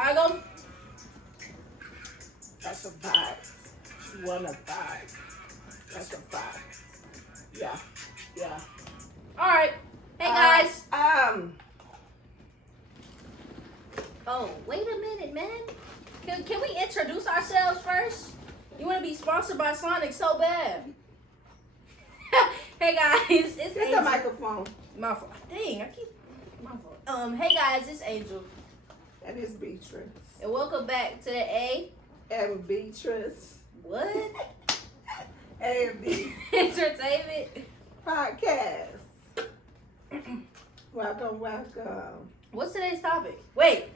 How I go? That's a vibe. You want a vibe. That's a vibe. Yeah. Yeah. All right. Hey guys. Oh, wait a minute, man. Can we introduce ourselves first? You want to be sponsored by Sonic so bad. Hey guys, it's Get Angel. the microphone. My fault. Dang, I keep my fault. Hey guys, it's Angel. That is Beatrice. And welcome back to the A. And Beatrice. What? A and B Entertainment Podcast. Welcome. What's today's topic? Wait.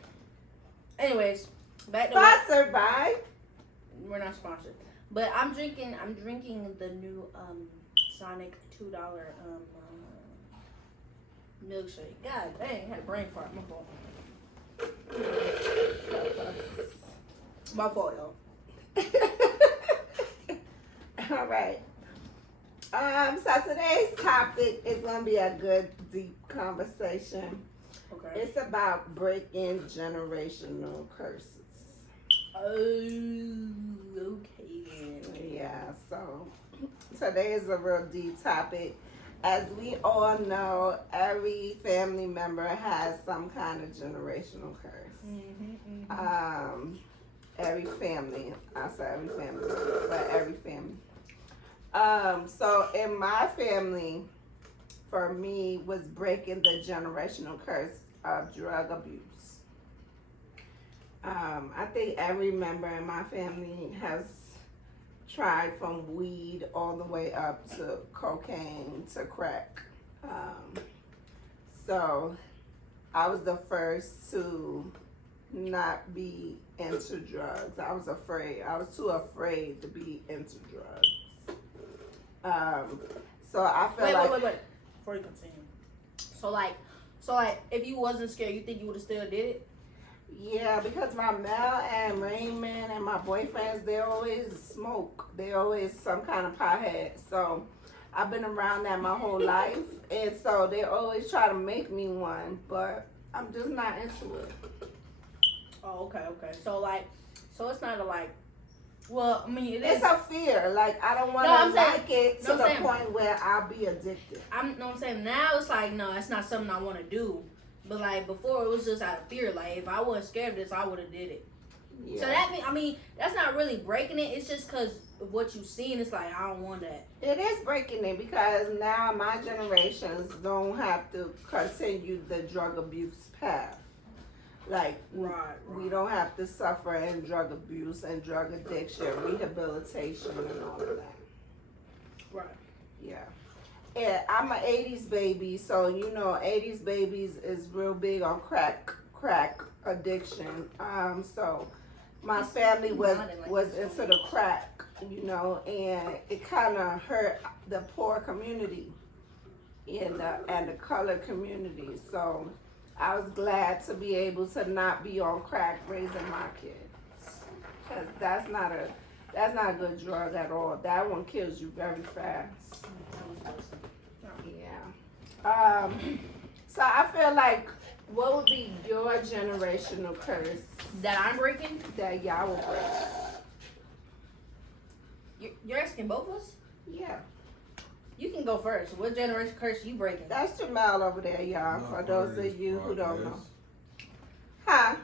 Anyways, back to Sponsored by. We're not sponsored, but I'm drinking the new Sonic $2 milkshake. God dang, I had a brain fart. My fault. My fault, y'all. All right. So today's topic is gonna be a good deep conversation. Okay. It's about breaking generational curses. Oh, okay. Yeah, so today is a real deep topic. As we all know, every family member has some kind of generational curse. Every family, I say every family, but every family. So in my family, for me, was breaking the generational curse of drug abuse. I think every member in my family has tried from weed all the way up to cocaine to crack. So I was the first to not be into drugs. I was afraid. I was too afraid to be into drugs. So I feel Wait. Before you continue. So like, if you wasn't scared, you think you would have still did it? Yeah, because my Mel and Raymond and my boyfriends, they always smoke. They always some kind of pothead. So I've been around that my whole life. And so they always try to make me one, but I'm just not into it. Oh, okay. So it's not a like, well, I mean, It's a fear. Like, I don't want to like it to the point where I'll be addicted. I'm saying now it's like, no, it's not something I want to do. But like before, it was just out of fear. Like if I wasn't scared of this, I would have did it. Yeah. So that's not really breaking it. It's just because of what you've seen. It's like I don't want that. It is breaking it because now my generations don't have to continue the drug abuse path. Like we don't have to suffer in drug abuse and drug addiction, rehabilitation, and all of that. Right. Yeah. Yeah, I'm an 80s baby, so you know 80s babies is real big on crack addiction. So my family was into the crack, you know, and it kind of hurt the poor community and the colored community. So I was glad to be able to not be on crack raising my kids, because that's not a good drug at all. That one kills you very fast. Yeah. So I feel like, what would be your generational curse that I'm breaking? That y'all will break. You're asking both of us? Yeah. You can go first. What generation curse you breaking? That's Jamal over there, y'all. For those of you who don't know. Huh?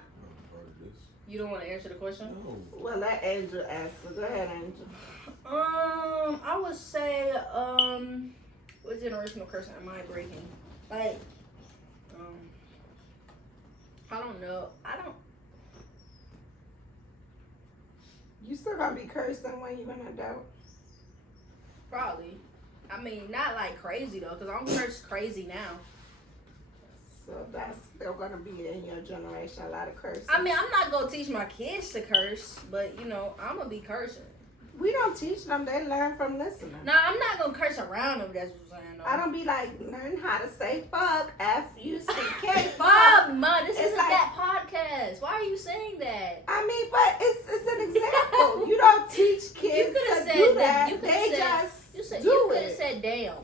You don't want to answer the question? No. Well, let Angel answer. Go ahead, Angel. I would say, what generational curse am I breaking? Like, I don't know. You still gonna be cursing when you're an adult? Probably. I mean, not like crazy though, because I'm cursed crazy now. So that's still gonna be in your generation, a lot of cursing. I mean, I'm not gonna teach my kids to curse, but you know, I'm gonna be cursing. We don't teach them; they learn from listening. Nah, I'm not gonna curse around them. That's what I'm saying. Though. I don't be like learn how to say fuck, F-U-C-K. Fuck, ma, this isn't like, that podcast. Why are you saying that? I mean, but it's an example. You don't teach kids to do that. They just do you it. could have said damn.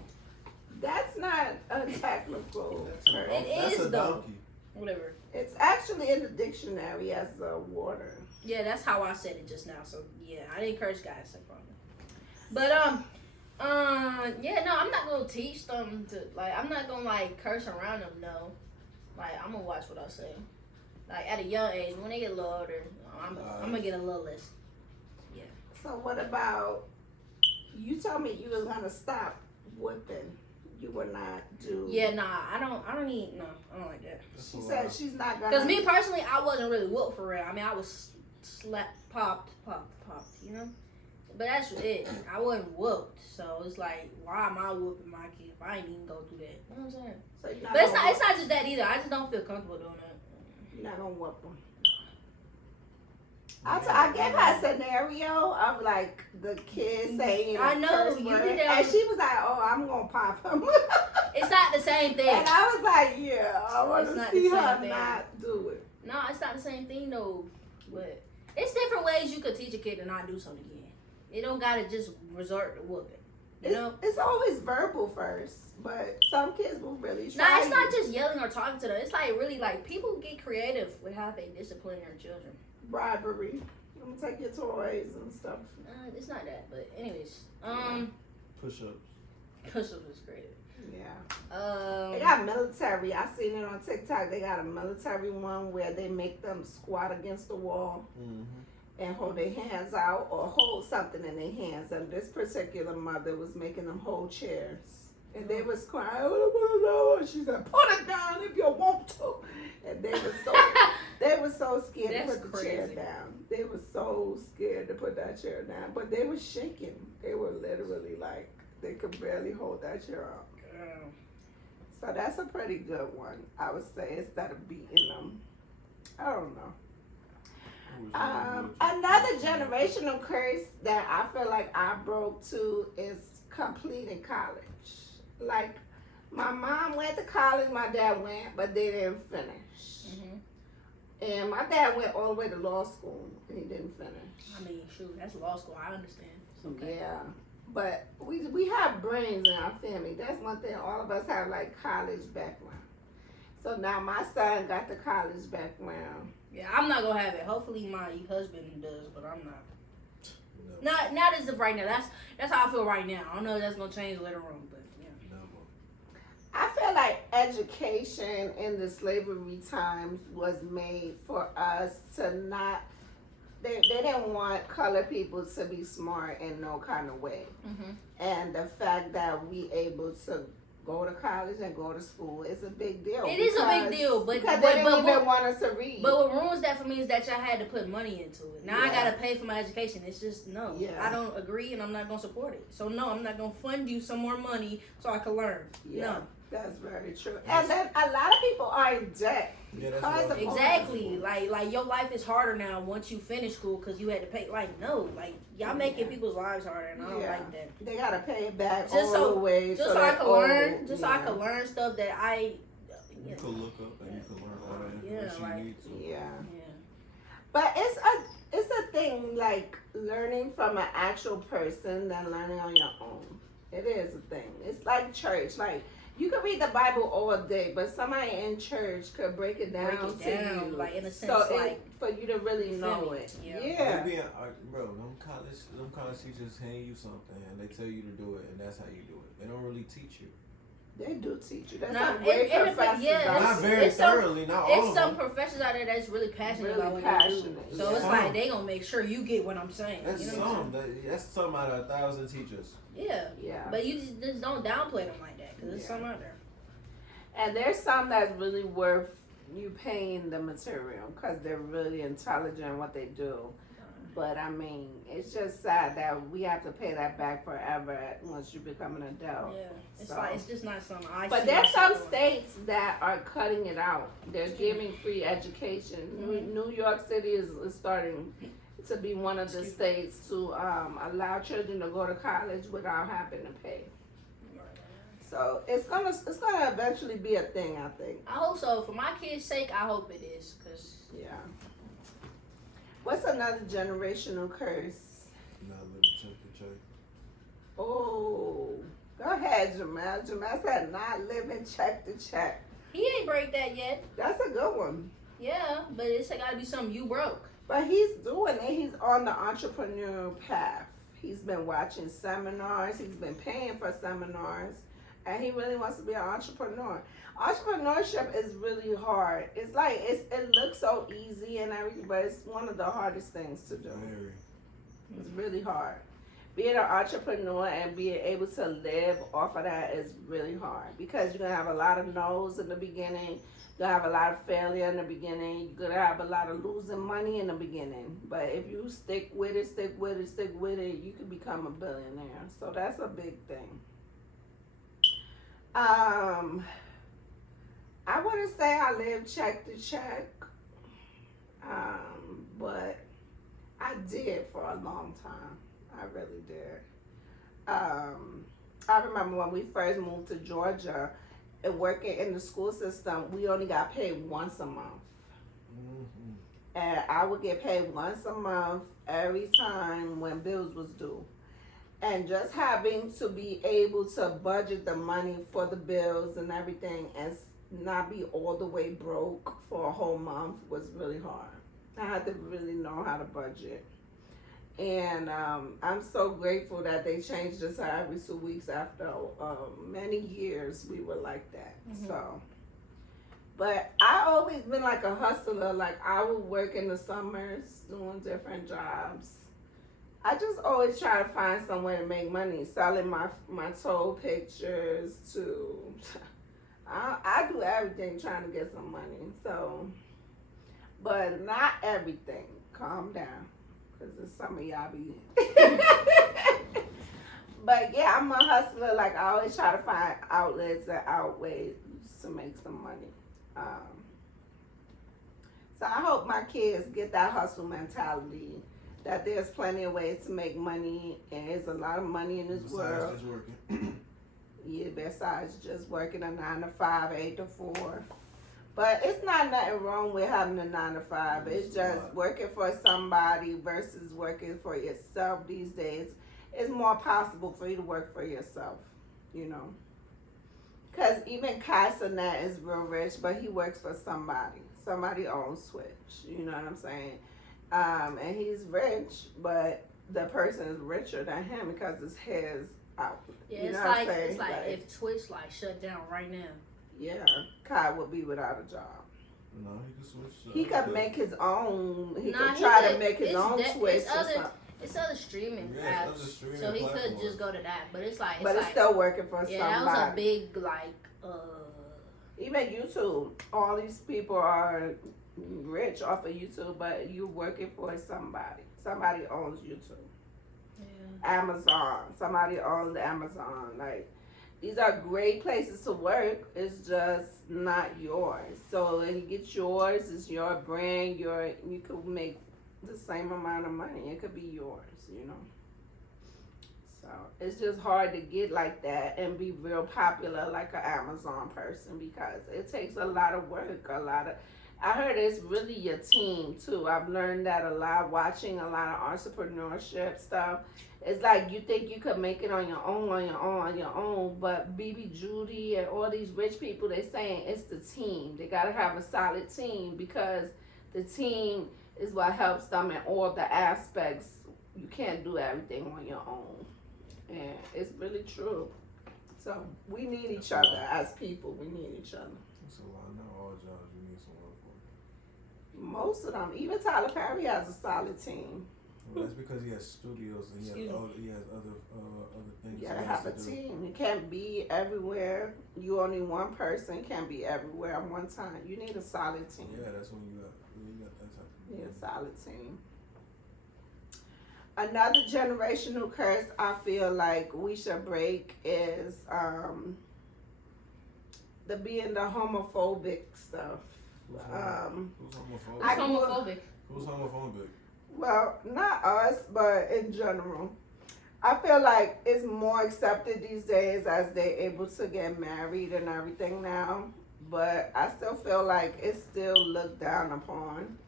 That's not a technical term. It is though. Whatever. It's actually in the dictionary as water. Yeah, that's how I said it just now. So yeah, I didn't curse guys. I promise. But yeah, no, I'm not gonna teach them to like. I'm not gonna like curse around them. No, like I'm gonna watch what I say. Like at a young age, when they get a little older, I'm gonna get a little less. Yeah. So what about? You told me you was gonna stop whipping. You would not do. Yeah, nah, I don't need no. I don't like that. She said she's not gonna. Cause me personally, I wasn't really whooped for real. I mean, I was slapped, popped. You know. But that's it. I wasn't whooped, so it's like, why am I whooping my kid if I ain't even go through that? You know what I'm saying? So but it's not just that either. I just don't feel comfortable doing that. You're not gonna whoop them. I gave her a scenario of like the kid saying I know you did that, and she was like, "Oh, I'm gonna pop him." It's not the same thing. And I was like, "Yeah, I want to see her thing. not do it." No, it's not the same thing though. But it's different ways you could teach a kid to not do something again. They don't gotta just resort to whooping. You know? It's always verbal first, but some kids will really try. Nah, it's not just yelling or talking to them. It's like really like people get creative with how they discipline their children. Bribery. I'm gonna take your toys and stuff. It's not that, but anyways, push-ups. Push-ups is great. Yeah. They got military. I seen it on TikTok. They got a military one where they make them squat against the wall and hold their hands out or hold something in their hands. And this particular mother was making them hold chairs. And they was crying, I don't want to know. And she said, put it down if you want to. And they were so scared to put the chair down. They were so scared to put that chair down. But they were shaking. They were literally like, they could barely hold that chair up. So that's a pretty good one, I would say, instead of beating them. I don't know. Another generational curse that I feel like I broke too is completing college. Like, my mom went to college, my dad went, but they didn't finish. And my dad went all the way to law school, and he didn't finish. I mean, shoot, that's law school. I understand. It's okay. Yeah. But we have brains in our family. That's one thing. All of us have, like, college background. So now my son got the college background. Yeah, I'm not going to have it. Hopefully my husband does, but I'm not. Not as of right now. That's how I feel right now. I don't know if that's going to change later on, but yeah. I feel like education in the slavery times was made for us to not, they didn't want colored people to be smart in no kind of way. And the fact that we able to go to college and go to school is a big deal. It is a big deal, but they didn't even want us to read. But what ruins that for me is that y'all had to put money into it. Now I gotta pay for my education. It's just no. Yeah. I don't agree, and I'm not gonna support it. So no, I'm not gonna fund you some more money so I can learn. Yeah, no, that's very true. And then a lot of people are in debt. Exactly. Like your life is harder now once you finish school because you had to pay. Like no, like y'all making people's lives harder, and I don't like that. They gotta pay it back just all the way. Just so I can learn. Just so I can learn stuff that I. You can look up and you can learn all that information you need to. Yeah. But it's a thing like learning from an actual person than learning on your own. It is a thing. It's like church. Like you could read the Bible all day, but somebody in church could break it down to you, like in a sense, so like for you to really know it. Yeah. Bro, them college teachers hand you something and they tell you to do it, and that's how you do it. They don't really teach you. They do teach you. That's not great professors. Not very thoroughly. Not all of them. It's some professors out there that's really passionate about what they do. So it's like they gonna make sure you get what I'm saying. That's you know that's some out of 1,000 teachers. Yeah. But you just don't downplay them like that because there's some out there. And there's some that's really worth you paying the material because they're really intelligent in what they do. But I mean, it's just sad that we have to pay that back forever once you become an adult. Yeah, it's like it's just not something I. But there's some states that are cutting it out. They're giving free education. New York City is starting to be one of the states to allow children to go to college without having to pay. So it's gonna eventually be a thing, I think. I hope so. For my kids' sake, I hope it is. What's another generational curse? Not living check to check. Oh, go ahead, Jamal. Jamal said not living check to check. He ain't break that yet. That's a good one. Yeah, but it's gotta be something you broke. But he's doing it. He's on the entrepreneurial path. He's been watching seminars. He's been paying for seminars. And he really wants to be an entrepreneur. Entrepreneurship is really hard. It's like, it looks so easy and everything, but it's one of the hardest things to do. Very. It's really hard. Being an entrepreneur and being able to live off of that is really hard because you're going to have a lot of no's in the beginning. You're going to have a lot of failure in the beginning. You're going to have a lot of losing money in the beginning. But if you stick with it, you can become a billionaire. So that's a big thing. I wouldn't say I live check to check, but I did for a long time. I really did. I remember when we first moved to Georgia and working in the school system, we only got paid once a month. Mm-hmm. And I would get paid once a month every time when bills was due. And just having to be able to budget the money for the bills and everything and not be all the way broke for a whole month was really hard. I had to really know how to budget. And I'm so grateful that they changed us every 2 weeks after many years we were like that. Mm-hmm. So, but I always been like a hustler. Like I would work in the summers doing different jobs. I just always try to find some way to make money, selling my toe pictures to, I do everything trying to get some money. So, but not everything. Calm down. Because some of y'all be. But yeah, I'm a hustler. Like I always try to find outlets and outways to make some money. So I hope my kids get that hustle mentality. That there's plenty of ways to make money, and there's a lot of money in this world. Just working. Yeah, besides just working a 9 to 5, 8 to 4. But it's not nothing wrong with having a 9 to 5. It's just working for somebody versus working for yourself these days. It's more possible for you to work for yourself, you know. Because even Kaisanet is real rich, but he works for somebody. Somebody owns Switch, you know what I'm saying? And he's rich, but the person is richer than him because it's his outlet. Yeah, you know it's like if Twitch shut down right now. Yeah, Kai would be without a job. No, he could switch. He could make his own. He could try to make his own Twitch or something. It's other streaming apps, so he could just go to that. But it's like, it's still working for somebody. Yeah, that was a big Even YouTube, all these people are rich off of YouTube, but you're working for somebody. Somebody owns YouTube. Yeah. Amazon. Somebody owns Amazon. Like, these are great places to work. It's just not yours. So when you get yours, it's your brand. You could make the same amount of money. It could be yours, you know. So it's just hard to get like that and be real popular like an Amazon person because it takes a lot of work, I heard it's really your team too. I've learned that a lot watching a lot of entrepreneurship stuff. It's like you think you could make it on your own, but BB Judy and all these rich people, they're saying it's the team. They gotta have a solid team because the team is what helps them in all the aspects. You can't do everything on your own. And it's really true. So we need each other as people. We need each other. So I know all jobs you need someone for. Most of them. Even Tyler Perry has a solid team. Well, that's because he has studios and he has other things. You gotta have a team. You can't be everywhere. You only one person can't be everywhere at one time. You need a solid team. Yeah, that's when you got that type of You need a solid team. Another generational curse I feel like we should break is the homophobic stuff. Who's homophobic? Who's homophobic? Well, not us, but in general. I feel like it's more accepted these days as they're able to get married and everything now. But I still feel like it's still looked down upon.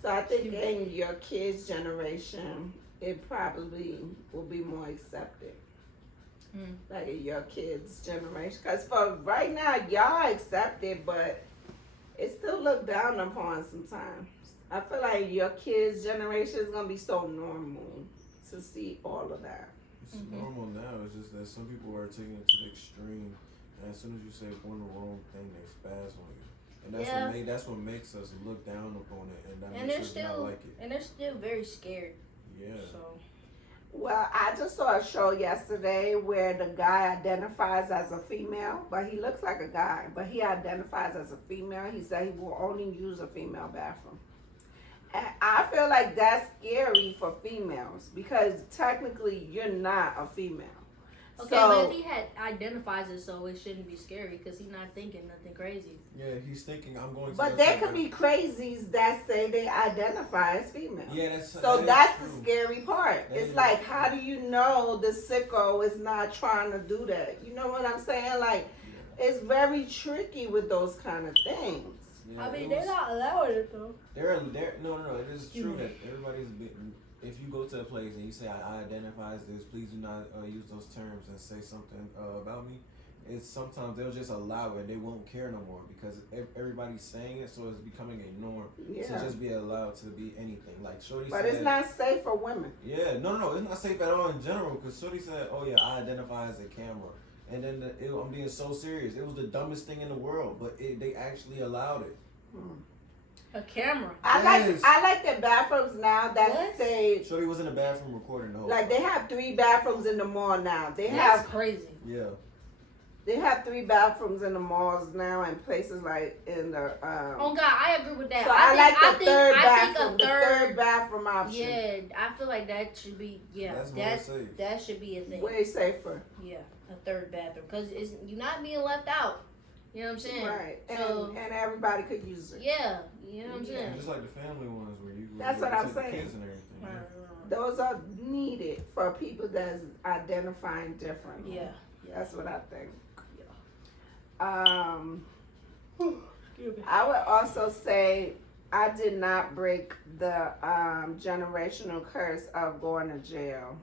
So I think in your kids' generation, it probably will be more accepted. Like in your kids' generation. Because for right now, y'all accept it, but it's still looked down upon sometimes. I feel like your kids' generation is gonna be so normal to see all of that. It's normal now. It's just that some people are taking it to the extreme, and as soon as you say one wrong thing, they spaz on you, and that's what makes us look down upon it, and that makes us not like it. And they're still very scared. Yeah. So. Well, I just saw a show yesterday where the guy identifies as a female, but he looks like a guy, but he identifies as a female. He said he will only use a female bathroom. And I feel like that's scary for females because technically you're not a female. Okay, but if he identifies it, so it shouldn't be scary because he's not thinking nothing crazy. Yeah, he's thinking I'm going to. But there could be crazies that say they identify as female. Yeah, that's true. The scary part. It's like, how do you know the sicko is not trying to do that? You know what I'm saying? Like, it's very tricky with those kind of things. Yeah, I mean, they're not allowing it though. No. It is true that everybody's been. If you go to a place and you say I identify as this, please do not use those terms and say something about me. It's sometimes they'll just allow it. They won't care no more because everybody's saying it, so it's becoming a norm to just be allowed to be anything. Like Shorty said, it's not safe for women. Yeah, no, it's not safe at all in general. Because Shorty said, "Oh yeah, I identify as a camera," and then I'm being so serious. It was the dumbest thing in the world, but they actually allowed it. A camera. I like the bathrooms now that say. Shorty was in the bathroom recording the whole. Like they have 3 bathrooms in the mall now. That's crazy. Yeah. They have 3 bathrooms in the malls now, and places like in the. Oh God, I agree with that. So I like the third bathroom option. Yeah, I feel like that should be. Yeah, that should be a thing. Way safer. Yeah, a third bathroom because you're not being left out. You know what I'm saying? Right. So, and everybody could use it. Yeah, you know what I'm saying. Just like the family ones where you. That's what I'm saying. Kids and everything. Right. Those are needed for people that's identifying different. Yeah. That's what I think. Yeah. I would also say I did not break the generational curse of going to jail.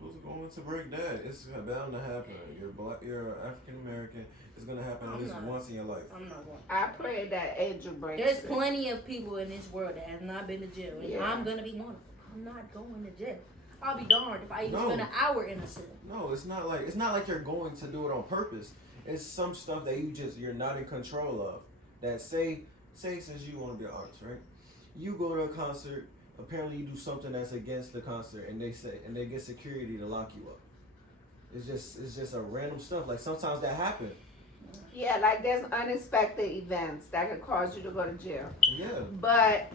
Who's going to break that? It's bound to happen. You're black. You're African American. It's gonna happen at least once in your life. I'm not going. I pray that Angel breaks. There's plenty of people in this world that have not been to jail, and I'm gonna be one of them. I'm not going to jail. I'll be darned if I even spend an hour in a cell. No, it's not like you're going to do it on purpose. It's some stuff that you're not in control of. That say since you want to be an artist, right? You go to a concert. Apparently, you do something that's against the concert, and they get security to lock you up. It's just a random stuff. Like sometimes that happens. Yeah, like there's unexpected events that could cause you to go to jail. Yeah. But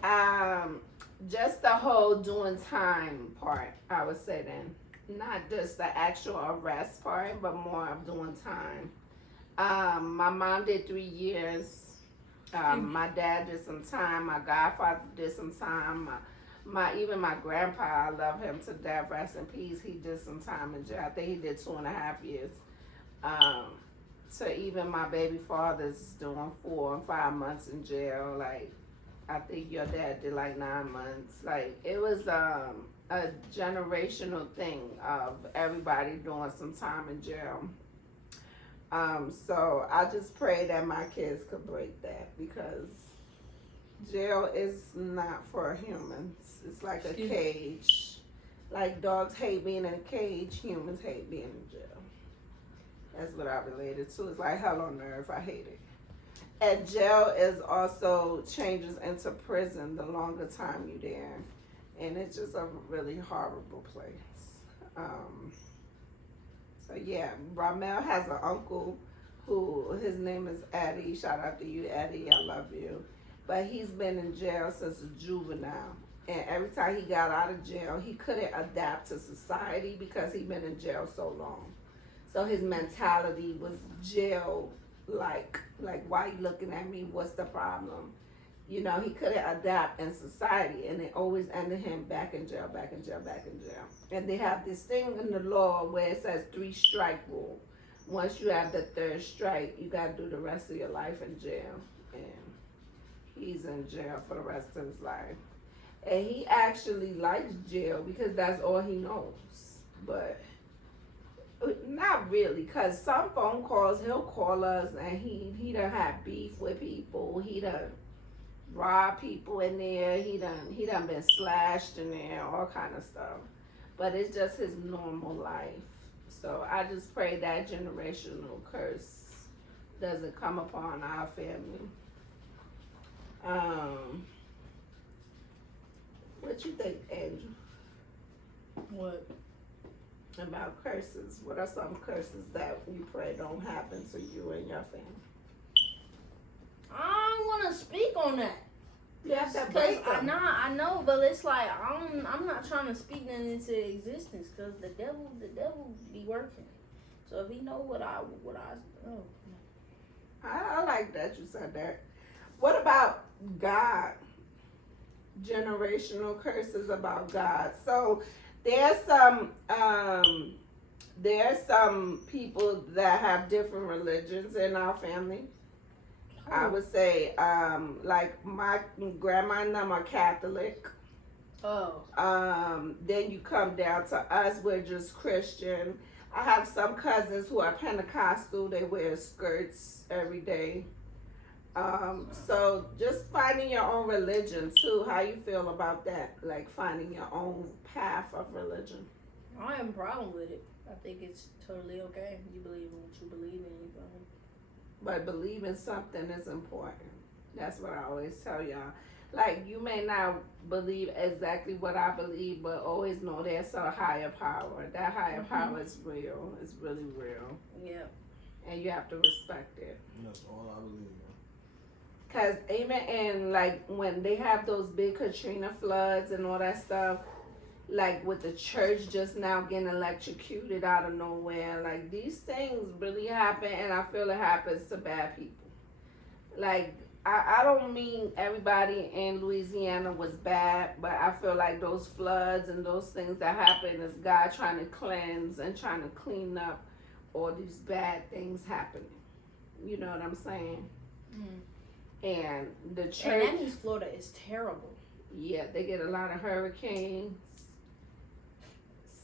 just the whole doing time part, I would say then. Not just the actual arrest part, but more of doing time. My mom did 3 years. My dad did some time. My godfather did some time. Even my grandpa, I love him to death. Rest in peace. He did some time in jail. I think he did 2.5 years. So even my baby father's doing 4 and 5 months in jail. Like, I think your dad did like 9 months. Like, it was a generational thing of everybody doing some time in jail. So I just pray that my kids could break that because jail is not for humans. It's like a cage. Like dogs hate being in a cage, humans hate being in jail. That's what I related to. It's like hell on earth. I hate it. And jail is also changes into prison the longer time you're there. And it's just a really horrible place. So yeah, Ramel has an uncle who, his name is Eddie. Shout out to you, Eddie. I love you. But he's been in jail since a juvenile. And every time he got out of jail, he couldn't adapt to society because he'd been in jail so long. So his mentality was jail-like. Like, why you looking at me? What's the problem? You know, he couldn't adapt in society. And it always ended him back in jail, back in jail, back in jail. And they have this thing in the law where it says 3-strike rule. Once you have the 3rd strike, you got to do the rest of your life in jail. And he's in jail for the rest of his life. And he actually likes jail because that's all he knows. But Not really, cause some phone calls he'll call us and he done had beef with people. He done robbed people in there. He done been slashed in there, all kind of stuff. But it's just his normal life. So I just pray that generational curse doesn't come upon our family. What you think, Angel? What? About curses. What are some curses that you pray don't happen to you and your family? I don't want to speak on that. You have to Because break them. I know, but it's like I'm not trying to speak that into existence because the devil be working. So if he know what I I like that you said that. What about God? Generational curses about God. So there's some people that have different religions in our family. I would say like my grandma and them are Catholic. Then you come down to us, we're just Christian. I have some cousins who are Pentecostal. They wear skirts every day. So just finding your own religion too. How you feel about that? Like finding your own path of religion. I have a problem with it. I think it's totally okay. You believe in what you believe in. You feel me? But believing something is important. That's what I always tell y'all. Like, you may not believe exactly what I believe, but always know there's a higher power. That higher power is real. It's really real. Yeah. And you have to respect it. That's all I believe in. Because even in, like, when they have those big Katrina floods and all that stuff, like with the church just now getting electrocuted out of nowhere, like these things really happen, and I feel it happens to bad people. Like, I don't mean everybody in Louisiana was bad, but I feel like those floods and those things that happen is God trying to cleanse and trying to clean up all these bad things happening. You know what I'm saying? And the church. And that means Florida is terrible. Yeah, they get a lot of hurricanes.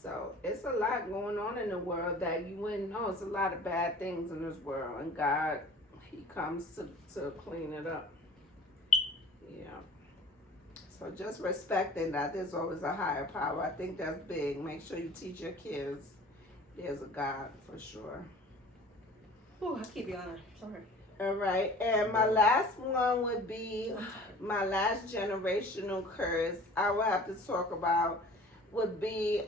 So it's a lot going on in the world that you wouldn't know. It's a lot of bad things in this world, and God, He comes to clean it up. Yeah. So just respecting that there's always a higher power. I think that's big. Make sure you teach your kids there's a God for sure. Oh, I keep yawning. Sorry. All right, and my last one would be my last generational curse I would have to talk about would be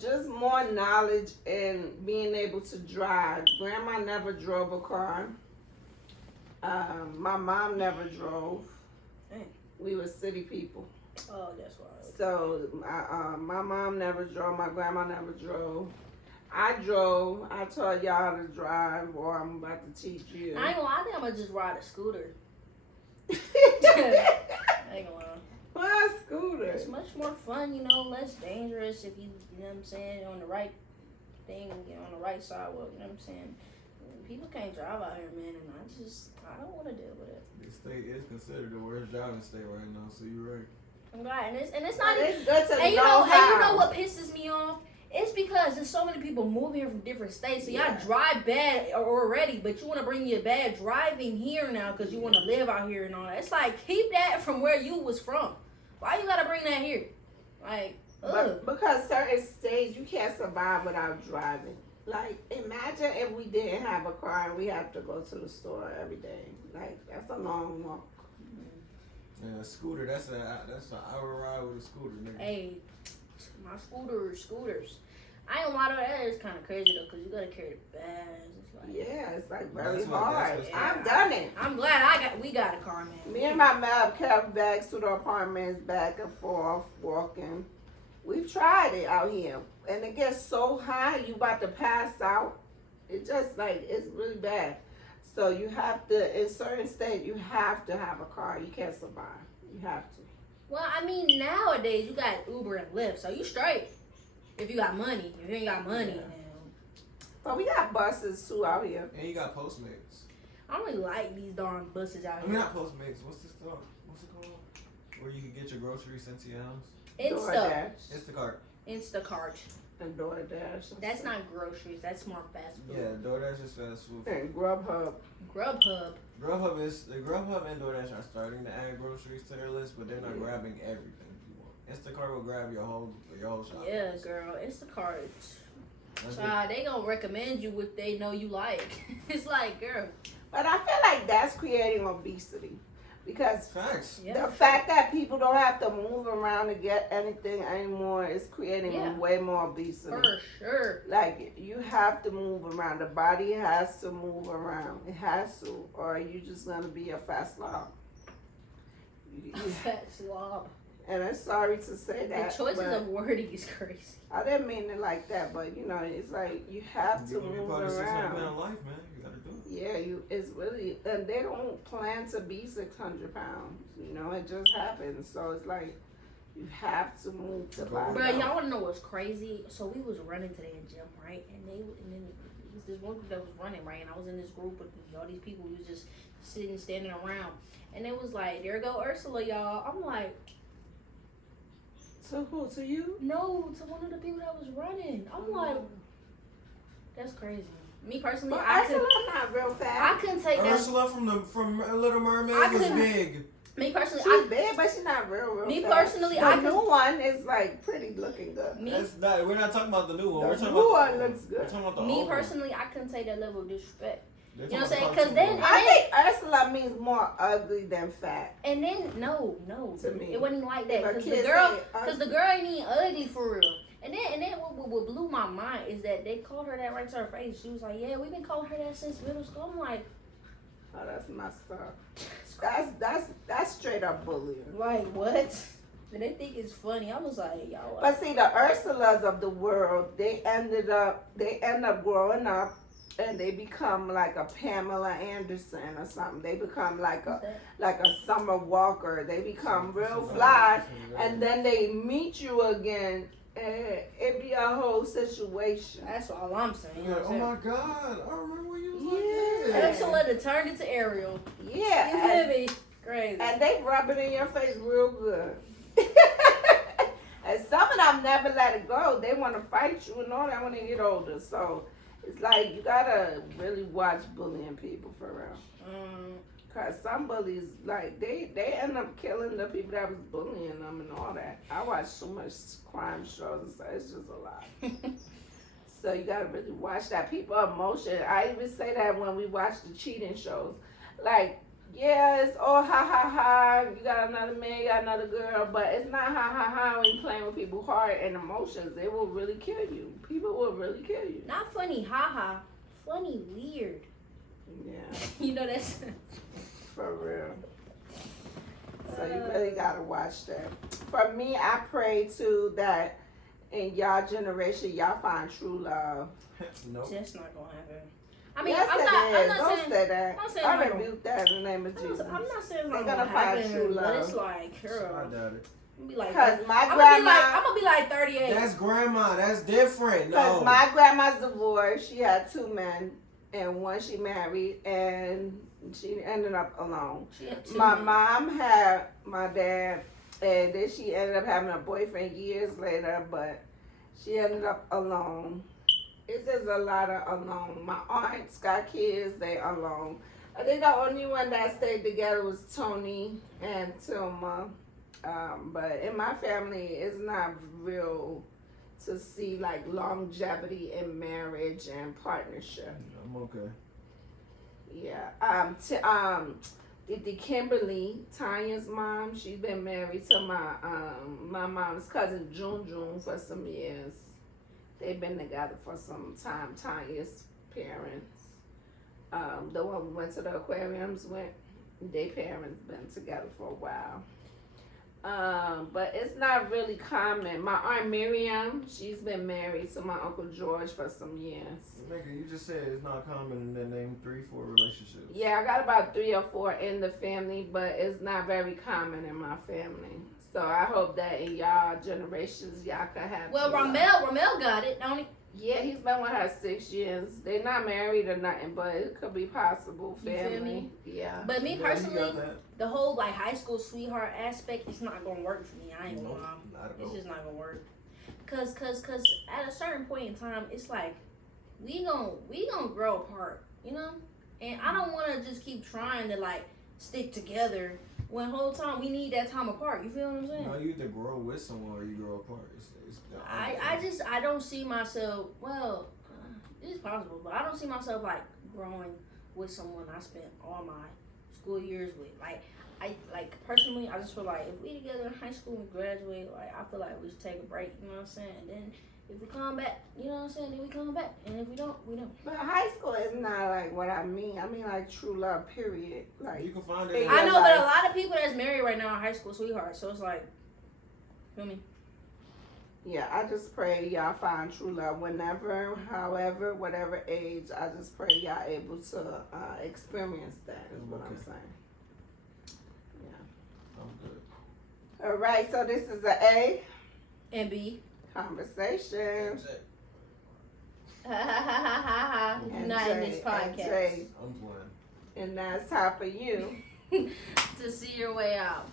just more knowledge and being able to drive. Grandma never drove a car. My mom never drove. Dang. We were city people. Oh, that's why. So my mom never drove. My grandma never drove. I drove. I taught y'all how to drive, or I'm about to teach you. I ain't gonna lie, I think I'm gonna just ride a scooter. I ain't gonna lie. Why a scooter? It's much more fun, less dangerous if you know what I'm saying, on the right thing, on the right sidewalk, you know what I'm saying? People can't drive out here, man, and I don't want to deal with it. This state is considered the worst driving state right now, so you're right. I'm glad, and it's not It's good to and you know know, how. and you know what pisses me off? It's because there's so many people moving here from different states, so y'all drive bad already, but you want to bring your bad driving here now because you want to live out here and all that. It's like, keep that from where you was from. Why you gotta bring that here? Like, But because certain states you can't survive without driving. Like, imagine if we didn't have a car and we have to go to the store every day. Like, that's a long walk. And a scooter, that's an hour ride with a scooter, nigga. Hey, my scooters. I ain't gonna lie, that is kind of crazy though, because you gotta carry the bags. It's like, Yeah, it's like very That's what- hard. that's I've done it. I'm glad we got a car, man. Me and my mom carry bags to the apartments back and forth, walking. We've tried it out here. And it gets so high, you about to pass out. It just like, it's really bad. So you have to, in certain states, you have to have a car. You can't survive. You have to. Well, I mean, nowadays you got Uber and Lyft, so you straight. If you got money. If you ain't got money, then But we got buses too out here. And you got Postmates. I don't really like these darn buses out I mean, here. not Postmates. What's this stuff? What's it called? Where you can get your groceries sent to your house? Insta. DoorDash. Instacart. Instacart. And DoorDash. That's not groceries. That's more fast food. Yeah, DoorDash is fast food. And Grubhub. Grubhub and DoorDash are starting to add groceries to their list, but they're not grabbing everything you want. Instacart will grab your whole shop. Yeah, girl. Instacart. Child, they gonna recommend you what they know you like. It's like, girl. But I feel like that's creating obesity. Because Facts. the fact that people don't have to move around to get anything anymore is creating way more obesity. For sure. Like, you have to move around. The body has to move around. It has to. Or you're just going to be a fat slob. Fat slob. And I'm sorry to say that. The choices of wording is crazy. I didn't mean it like that, but, you know, it's like you have to move part of 600 around. pound life, man. You got to do it. Yeah, it's really, and they don't plan to be 600 pounds. You know, it just happens. So it's like you have to move the body. Bro, y'all want to know what's crazy? So we was running today in gym, right? And then it was this one group that was running, right? And I was in this group with all these people who was just sitting, standing around. And it was like, there go Ursula, y'all. I'm like, to who? To you? no, to one of the people that was running. I'm like, that's crazy. Me personally, But I Ursula not real fat. I couldn't take that. Ursula from Little Mermaid was couldn't- big. Me personally, She's big, but she's not real Me fat. personally, the I new could- one is like pretty looking good. We're not talking about the new one. We're The talking new about one looks We're good. talking about the me old one. personally, I couldn't take that level of disrespect. They're You know what I'm talking saying? about 'Cause then- cartoon. I think Ursula means more ugly than fat. And then no, To me. it wasn't like that But because the kids girl, say because the girl ain't even ugly for real. And then what blew my mind is that they called her that right to her face. She was like, "Yeah, we've been calling her that since middle school." I'm like, Oh, that's messed up. That's straight up bullying. like what? And they think it's funny. I was like, y'all. But see, the Ursulas of the world, they end up growing up and they become like a Pamela Anderson or something. They become like a Summer Walker. They become real fly, and then they meet you again, and it be a whole situation. That's all I'm saying. You know Oh what my I'm God! I remember when you was Yeah. like that. saying? Ursula turned into Ariel. Yeah, You feel me? Crazy. and they rub it in your face real good. And some of them never let it go. They want to fight you and all that when they get older. So it's like you gotta really watch bullying people for real. Cause some bullies, like they end up killing the people that was bullying them and all that. I watch so much crime shows and stuff. It's just a lot. So you gotta really watch that. People are emotion. I even say that when we watch the cheating shows. Like, yeah, it's all ha ha ha. You got another man, you got another girl, but it's not ha ha ha when you're playing with people's heart and emotions. They will really kill you. People will really kill you. Not funny, haha. Funny, weird. Yeah, You know that's. for real. So you really gotta watch that. For me, I pray too that in y'all generation, y'all find true love. Nope. That's not gonna happen. I mean, Yes, I'm it not is. Don't saying. say that. I'm saying I like- rebuke that in the name of Jesus. I'm not saying it's They're not gonna gonna find happen, true but love. it's like, I girl, doubt it. I'm be like, Because my I'm grandma, gonna be like 38. That's grandma. That's different. because No. my grandma's divorced. She had two men, and one she married, and she ended up alone. She had two My men. mom had my dad, and then she ended up having a boyfriend years later, but she ended up alone. It's just a lot of alone. My aunts got kids, they alone. I think the only one that stayed together was Tony and Tilma. But in my family, it's not real to see like longevity in marriage and partnership. I'm okay. Yeah. The Kimberly, Tanya's mom, she's been married to my mom's cousin June for some years. They've been together for some time. Tanya's parents, the one we went to the aquariums with, their parents been together for a while. But it's not really common. My aunt Miriam, she's been married to my uncle George for some years. Nigga, you just said it's not common and then name 3-4 relationships. Yeah, I got about 3 or 4 in the family, but it's not very common in my family. So I hope that in y'all generations, y'all can have. Well, true love. Ramel got it, don't he? Yeah, he's been with her 6 years. They're not married or nothing, but it could be possible. You feel Family. me? Yeah. But me Yeah, he personally, got that. the whole like high school sweetheart aspect, it's not gonna work for me. I ain't gonna Nope, lie. not at It's all. just not gonna work. cause at a certain point in time, it's like we gonna grow apart, you know. And I don't want to just keep trying to like stick together when whole time we need that time apart. You feel what I'm saying? No, you either grow with someone or you grow apart. I don't see myself. Well, it's possible, but I don't see myself like growing with someone I spent all my school years with. Like personally, I just feel like if we together in high school and graduate, like I feel like we should take a break. You know what I'm saying? And then if we come back, you know what I'm saying? Then we come back, and if we don't, we don't. But high school is not like what I mean. I mean like true love. Period. Like you can find it. I know, but a lot of people that's married right now are high school sweethearts. So it's like, feel me? Yeah, I just pray y'all find true love whenever, however, whatever age. I just pray y'all able to experience that. Is what I'm saying. I'm good. All right, so this is a A And B. conversation. You're not in this podcast. I'm playing. And now it's time for you to see your way out.